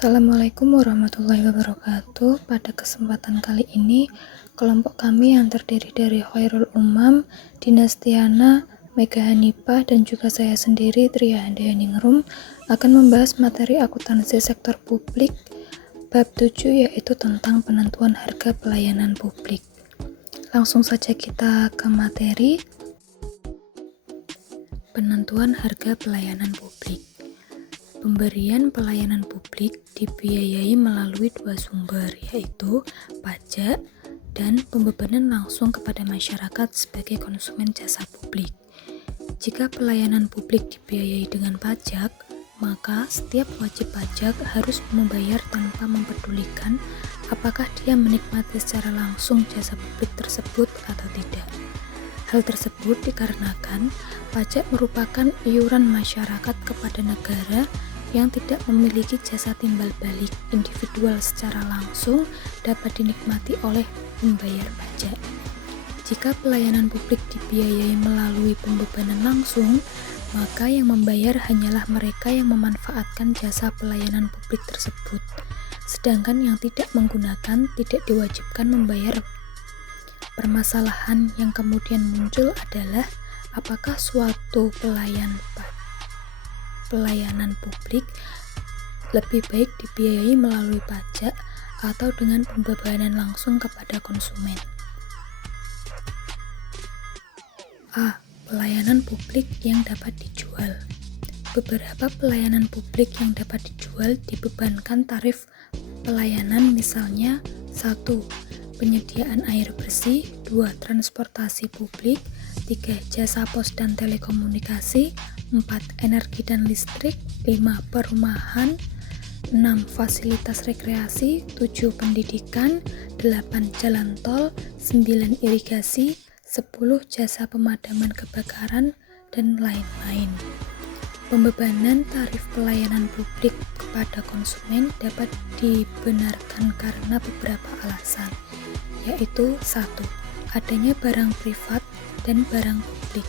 Assalamualaikum warahmatullahi wabarakatuh. Pada kesempatan kali ini, kelompok kami yang terdiri dari Khairul Umam, Dinastiana, Mega Hanifah, dan juga saya sendiri, Tria Handayani-Ningrum, akan membahas materi akuntansi sektor publik bab 7, yaitu tentang penentuan harga pelayanan publik. Langsung saja kita ke materi. Penentuan harga pelayanan publik. Pemberian pelayanan publik dibiayai melalui dua sumber, yaitu pajak dan pembebanan langsung kepada masyarakat sebagai konsumen jasa publik. Jika pelayanan publik dibiayai dengan pajak, maka setiap wajib pajak harus membayar tanpa mempedulikan apakah dia menikmati secara langsung jasa publik tersebut atau tidak. Hal tersebut dikarenakan pajak merupakan iuran masyarakat kepada negara yang tidak memiliki jasa timbal balik individual secara langsung dapat dinikmati oleh pembayar pajak. Jika pelayanan publik dibiayai melalui pembebanan langsung, maka yang membayar hanyalah mereka yang memanfaatkan jasa pelayanan publik tersebut, sedangkan yang tidak menggunakan tidak diwajibkan membayar. Permasalahan yang kemudian muncul adalah apakah suatu pelayanan publik lebih baik dibiayai melalui pajak atau dengan pembebanan langsung kepada konsumen. A. Pelayanan publik yang dapat dijual. Beberapa pelayanan publik yang dapat dijual dibebankan tarif pelayanan, misalnya 1. Penyediaan air bersih, 2. Transportasi publik, 3. Jasa pos dan telekomunikasi, 4. Energi dan listrik, 5. Perumahan, 6. Fasilitas rekreasi, 7. Pendidikan, 8. Jalan tol, 9. Irigasi, 10. Jasa pemadaman kebakaran, dan lain-lain. Pembebanan tarif pelayanan publik kepada konsumen dapat dibenarkan karena beberapa alasan, yaitu 1. Adanya barang privat dan barang publik.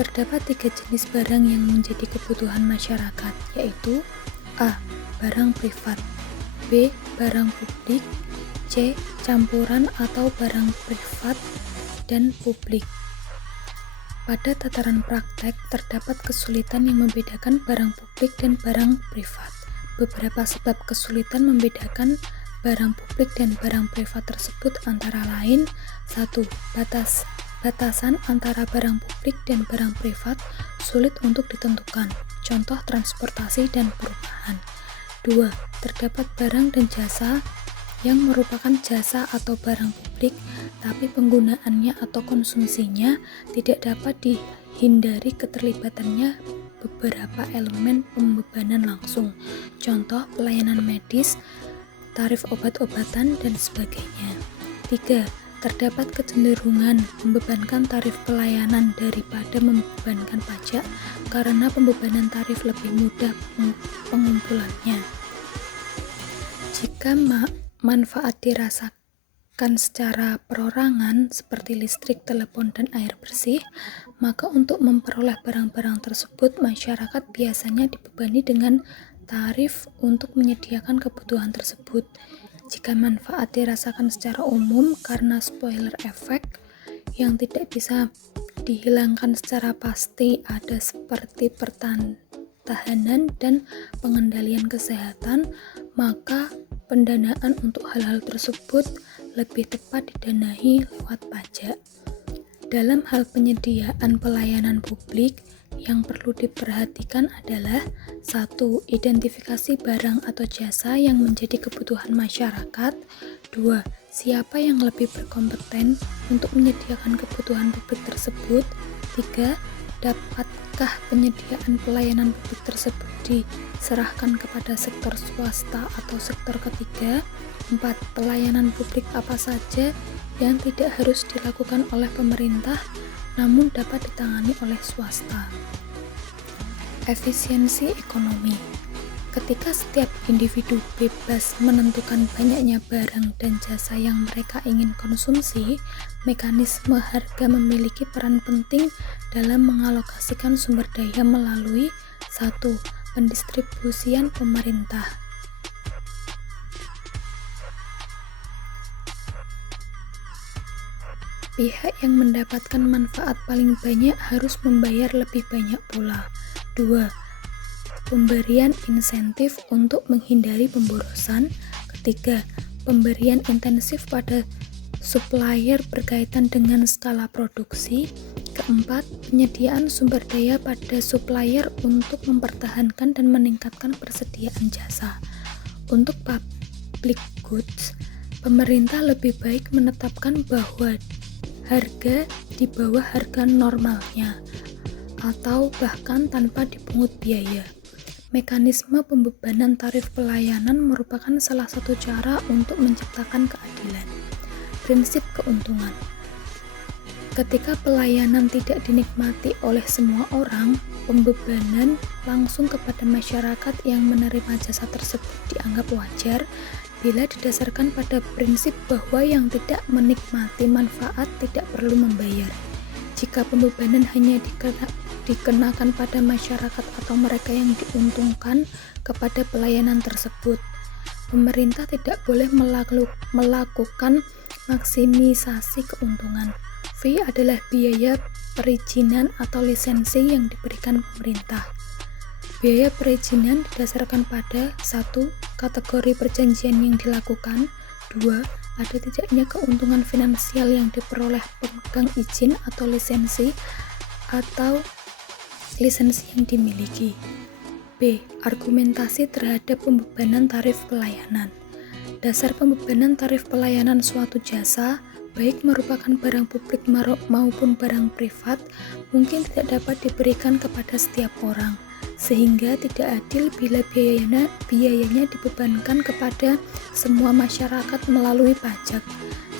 Terdapat 3 jenis barang yang menjadi kebutuhan masyarakat, yaitu A. Barang privat, B. Barang publik, C. Campuran atau barang privat dan publik. Pada tataran praktek, terdapat kesulitan yang membedakan barang publik dan barang privat. Beberapa sebab kesulitan membedakan barang publik dan barang privat tersebut antara lain: 1. Batasan antara barang publik dan barang privat sulit untuk ditentukan, contoh transportasi dan perumahan. 2. Terdapat barang dan jasa yang merupakan jasa atau barang publik, tapi penggunaannya atau konsumsinya tidak dapat dihindari keterlibatannya beberapa elemen pembebanan langsung, contoh pelayanan medis, tarif obat-obatan, dan sebagainya. 3. Terdapat kecenderungan membebankan tarif pelayanan daripada membebankan pajak karena pembebanan tarif lebih mudah pengumpulannya. Jika manfaat dirasakan secara perorangan seperti listrik, telepon, dan air bersih, maka untuk memperoleh barang-barang tersebut masyarakat biasanya dibebani dengan tarif untuk menyediakan kebutuhan tersebut. Jika manfaat dirasakan secara umum karena spoiler effect yang tidak bisa dihilangkan secara pasti, ada seperti pertahanan dan pengendalian kesehatan, maka pendanaan untuk hal-hal tersebut lebih tepat didanai lewat pajak. Dalam hal penyediaan pelayanan publik, yang perlu diperhatikan adalah 1. Identifikasi barang atau jasa yang menjadi kebutuhan masyarakat. 2. Siapa yang lebih berkompeten untuk menyediakan kebutuhan publik tersebut. 3. Dapatkah penyediaan pelayanan publik tersebut diserahkan kepada sektor swasta atau sektor ketiga. 4. Pelayanan publik apa saja yang tidak harus dilakukan oleh pemerintah namun dapat ditangani oleh swasta. Efisiensi ekonomi. Ketika setiap individu bebas menentukan banyaknya barang dan jasa yang mereka ingin konsumsi, mekanisme harga memiliki peran penting dalam mengalokasikan sumber daya melalui 1. Pendistribusian pemerintah, Pihak yang mendapatkan manfaat paling banyak harus membayar lebih banyak pula. 2. Pemberian insentif untuk menghindari pemborosan. Ketiga, pemberian intensif pada supplier berkaitan dengan skala produksi. Keempat, penyediaan sumber daya pada supplier untuk mempertahankan dan meningkatkan persediaan jasa. Untuk public goods, pemerintah lebih baik menetapkan bahwa harga di bawah harga normalnya atau bahkan tanpa dipungut biaya. Mekanisme pembebanan tarif pelayanan merupakan salah satu cara untuk menciptakan keadilan. Prinsip keuntungan. Ketika pelayanan tidak dinikmati oleh semua orang, pembebanan langsung kepada masyarakat yang menerima jasa tersebut dianggap wajar bila didasarkan pada prinsip bahwa yang tidak menikmati manfaat tidak perlu membayar. Jika pembebanan hanya dikenakan pada masyarakat atau mereka yang diuntungkan kepada pelayanan tersebut, pemerintah tidak boleh melakukan maksimisasi keuntungan. Fee adalah biaya perizinan atau lisensi yang diberikan pemerintah. Biaya perizinan didasarkan pada 1. Kategori perjanjian yang dilakukan. 2. Ada tidaknya keuntungan finansial yang diperoleh pemegang izin atau lisensi yang dimiliki. B. Argumentasi terhadap pembebanan tarif pelayanan. Dasar pembebanan tarif pelayanan suatu jasa, baik merupakan barang publik maupun barang privat, mungkin tidak dapat diberikan kepada setiap orang, sehingga tidak adil bila biayanya dibebankan kepada semua masyarakat melalui pajak,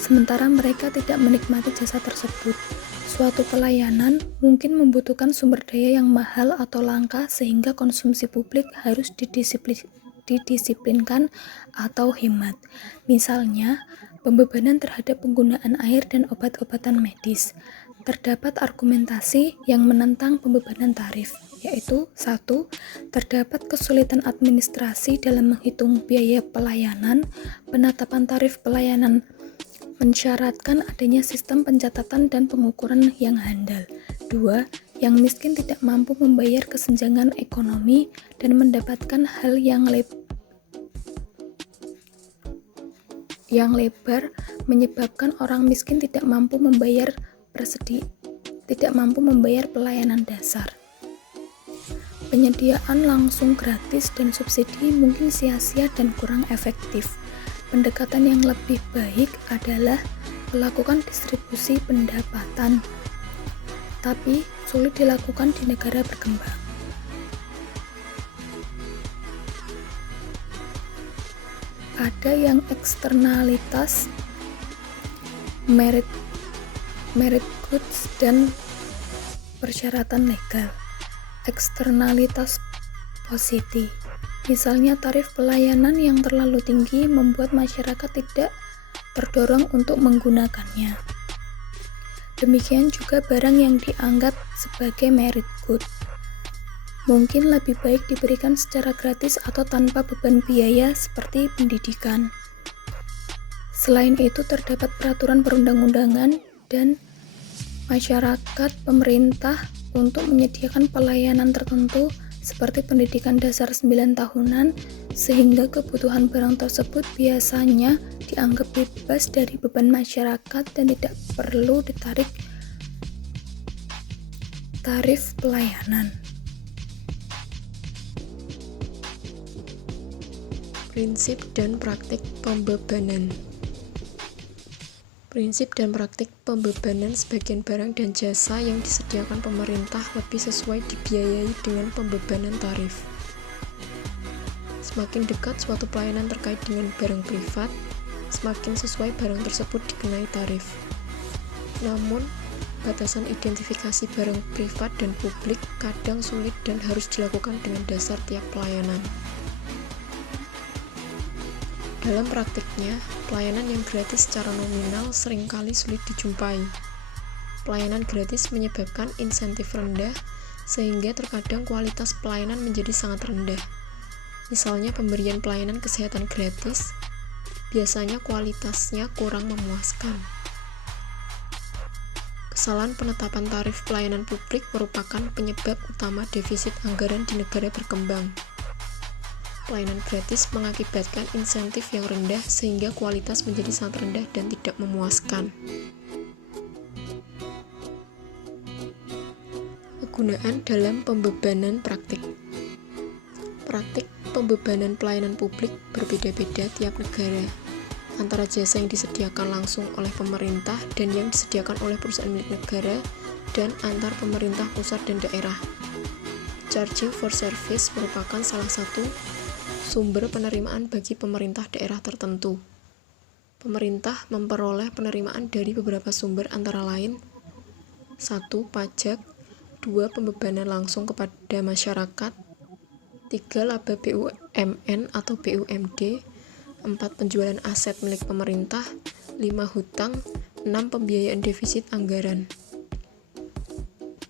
sementara mereka tidak menikmati jasa tersebut. Suatu pelayanan mungkin membutuhkan sumber daya yang mahal atau langka, sehingga konsumsi publik harus didisiplinkan atau hemat. Misalnya, pembebanan terhadap penggunaan air dan obat-obatan medis. Terdapat argumentasi yang menentang pembebanan tarif, yaitu 1. Terdapat kesulitan administrasi dalam menghitung biaya pelayanan. Penetapan tarif pelayanan mensyaratkan adanya sistem pencatatan dan pengukuran yang handal. 2. Yang miskin tidak mampu membayar kesenjangan ekonomi dan mendapatkan hal yang lebar menyebabkan orang miskin tidak mampu membayar pelayanan dasar. Penyediaan langsung gratis dan subsidi mungkin sia-sia dan kurang efektif. Pendekatan yang lebih baik adalah melakukan distribusi pendapatan, tapi sulit dilakukan di negara berkembang. Ada yang eksternalitas merit goods dan persyaratan legal. Eksternalitas positif, misalnya tarif pelayanan yang terlalu tinggi membuat masyarakat tidak terdorong untuk menggunakannya. Demikian juga barang yang dianggap sebagai merit good mungkin lebih baik diberikan secara gratis atau tanpa beban biaya seperti pendidikan. Selain itu, terdapat peraturan perundang-undangan dan masyarakat pemerintah untuk menyediakan pelayanan tertentu seperti pendidikan dasar 9 tahunan, sehingga kebutuhan barang tersebut biasanya dianggap bebas dari beban masyarakat dan tidak perlu ditarik tarif pelayanan. Prinsip dan praktik pembebanan. Prinsip dan praktik pembebanan sebagian barang dan jasa yang disediakan pemerintah lebih sesuai dibiayai dengan pembebanan tarif. Semakin dekat suatu pelayanan terkait dengan barang privat, semakin sesuai barang tersebut dikenai tarif. Namun, batasan identifikasi barang privat dan publik kadang sulit dan harus dilakukan dengan dasar tiap pelayanan. Dalam praktiknya, pelayanan yang gratis secara nominal seringkali sulit dijumpai. Pelayanan gratis menyebabkan insentif rendah, sehingga terkadang kualitas pelayanan menjadi sangat rendah. Misalnya pemberian pelayanan kesehatan gratis, biasanya kualitasnya kurang memuaskan. Permasalahan penetapan tarif pelayanan publik merupakan penyebab utama defisit anggaran di negara berkembang. Pelayanan gratis mengakibatkan insentif yang rendah sehingga kualitas menjadi sangat rendah dan tidak memuaskan. Kegunaan dalam pembebanan praktik. Praktik pembebanan pelayanan publik berbeda-beda tiap negara, antara jasa yang disediakan langsung oleh pemerintah dan yang disediakan oleh perusahaan milik negara, dan antar pemerintah pusat dan daerah. Charging for service merupakan salah satu sumber penerimaan bagi pemerintah daerah tertentu. Pemerintah memperoleh penerimaan dari beberapa sumber antara lain: 1. Pajak, 2. Pembebanan langsung kepada masyarakat, 3. Laba BUMN atau BUMD, 4. Penjualan aset milik pemerintah, 5. Hutang, 6. Pembiayaan defisit anggaran.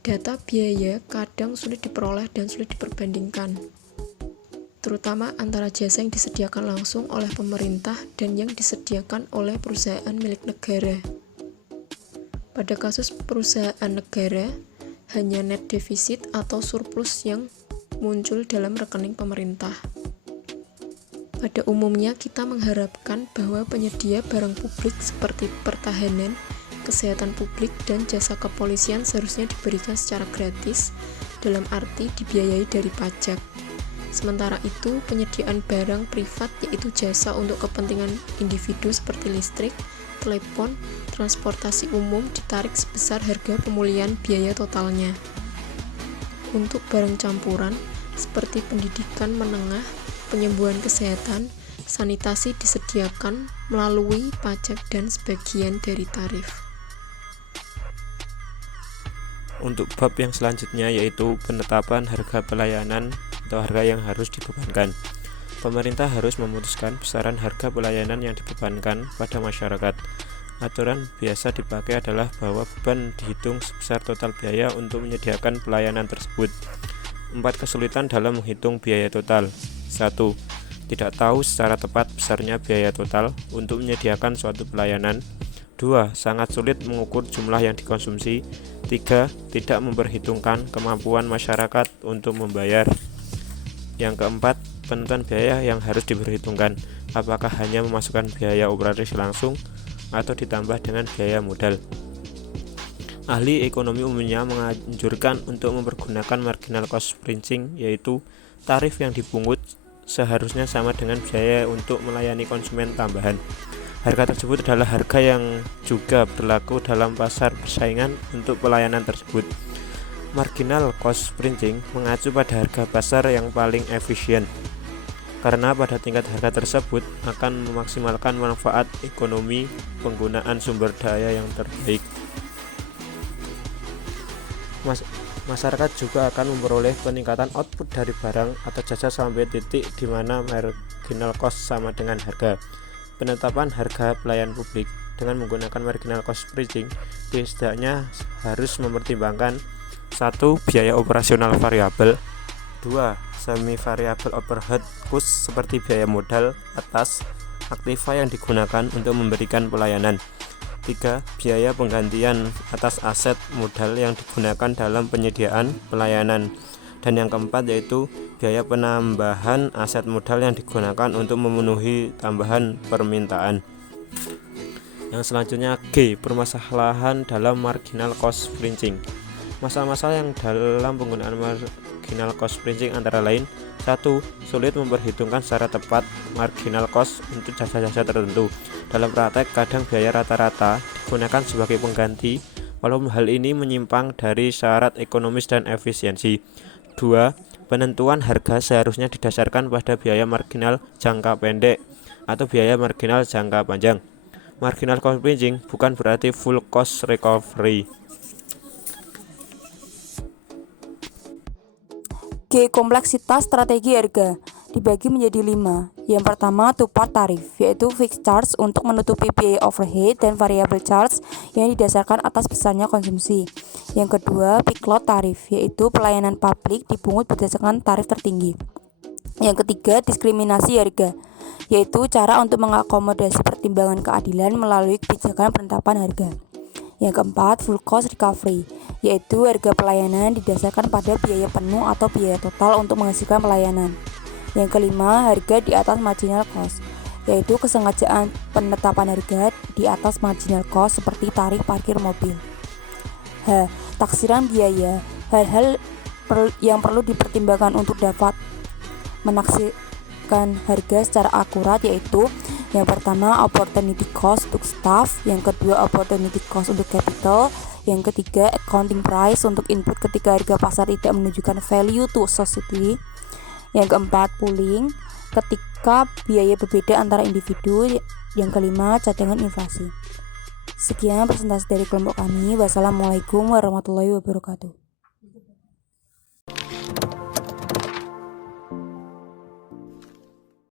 Data biaya kadang sulit diperoleh dan sulit diperbandingkan, terutama antara jasa yang disediakan langsung oleh pemerintah dan yang disediakan oleh perusahaan milik negara. Pada kasus perusahaan negara, hanya net defisit atau surplus yang muncul dalam rekening pemerintah. Pada umumnya kita mengharapkan bahwa penyedia barang publik seperti pertahanan, kesehatan publik, dan jasa kepolisian seharusnya diberikan secara gratis, dalam arti dibiayai dari pajak. Sementara itu, penyediaan barang privat yaitu jasa untuk kepentingan individu seperti listrik, telepon, transportasi umum ditarik sebesar harga pemulihan biaya totalnya. Untuk barang campuran, seperti pendidikan menengah, penyembuhan kesehatan, sanitasi disediakan melalui pajak dan sebagian dari tarif. Untuk bab yang selanjutnya yaitu penetapan harga pelayanan atau harga yang harus dibebankan. Pemerintah harus memutuskan besaran harga pelayanan yang dibebankan pada masyarakat. Aturan biasa dipakai adalah bahwa beban dihitung sebesar total biaya untuk menyediakan pelayanan tersebut. 4 kesulitan dalam menghitung biaya total. 1. Tidak tahu secara tepat besarnya biaya total untuk menyediakan suatu pelayanan. 2. Sangat sulit mengukur jumlah yang dikonsumsi. 3. Tidak memperhitungkan kemampuan masyarakat untuk membayar. Yang keempat, penentuan biaya yang harus diperhitungkan, apakah hanya memasukkan biaya operasi langsung atau ditambah dengan biaya modal. Ahli ekonomi umumnya menganjurkan untuk mempergunakan marginal cost printing, yaitu tarif yang dipungut seharusnya sama dengan biaya untuk melayani konsumen tambahan. Harga tersebut adalah harga yang juga berlaku dalam pasar persaingan untuk pelayanan tersebut. Marginal cost printing mengacu pada harga pasar yang paling efisien, karena pada tingkat harga tersebut akan memaksimalkan manfaat ekonomi penggunaan sumber daya yang terbaik. Masyarakat juga akan memperoleh peningkatan output dari barang atau jasa sampai titik di mana marginal cost sama dengan harga. Penetapan harga pelayanan publik dengan menggunakan marginal cost printing setidaknya harus mempertimbangkan 1. Biaya operasional variabel, 2. Semi variabel overhead cost seperti biaya modal atas aktiva yang digunakan untuk memberikan pelayanan, 3. Biaya penggantian atas aset modal yang digunakan dalam penyediaan pelayanan, dan yang keempat yaitu biaya penambahan aset modal yang digunakan untuk memenuhi tambahan permintaan. Yang selanjutnya G. Permasalahan dalam marginal cost printing. Masalah-masalah yang dalam penggunaan marginal cost printing antara lain: 1. Sulit memperhitungkan secara tepat marginal cost untuk jasa-jasa tertentu. Dalam praktek, kadang biaya rata-rata digunakan sebagai pengganti, walaupun hal ini menyimpang dari syarat ekonomis dan efisiensi. 2. Penentuan harga seharusnya didasarkan pada biaya marginal jangka pendek atau biaya marginal jangka panjang. Marginal cost printing bukan berarti full cost recovery. G. Kompleksitas strategi harga dibagi menjadi 5. Yang pertama, two-part tarif, yaitu fixed charge untuk menutupi biaya overhead dan variable charge yang didasarkan atas besarnya konsumsi. Yang kedua, peak load tarif, yaitu pelayanan publik dipungut berdasarkan tarif tertinggi. Yang ketiga, diskriminasi harga, yaitu cara untuk mengakomodasi pertimbangan keadilan melalui kebijakan penetapan harga. Yang keempat, full cost recovery, yaitu harga pelayanan didasarkan pada biaya penuh atau biaya total untuk menghasilkan pelayanan. Yang kelima, harga di atas marginal cost, yaitu kesengajaan penetapan harga di atas marginal cost seperti tarif parkir mobil. H. Taksiran biaya, hal-hal yang perlu dipertimbangkan untuk dapat menaksirkan harga secara akurat, yaitu yang pertama, opportunity cost untuk staff. Yang kedua, opportunity cost untuk capital. Yang ketiga, accounting price untuk input ketika harga pasar tidak menunjukkan value to society. Yang keempat, pooling ketika biaya berbeda antara individu. Yang kelima, cadangan inflasi. Sekian presentasi dari kelompok kami. Wassalamualaikum warahmatullahi wabarakatuh.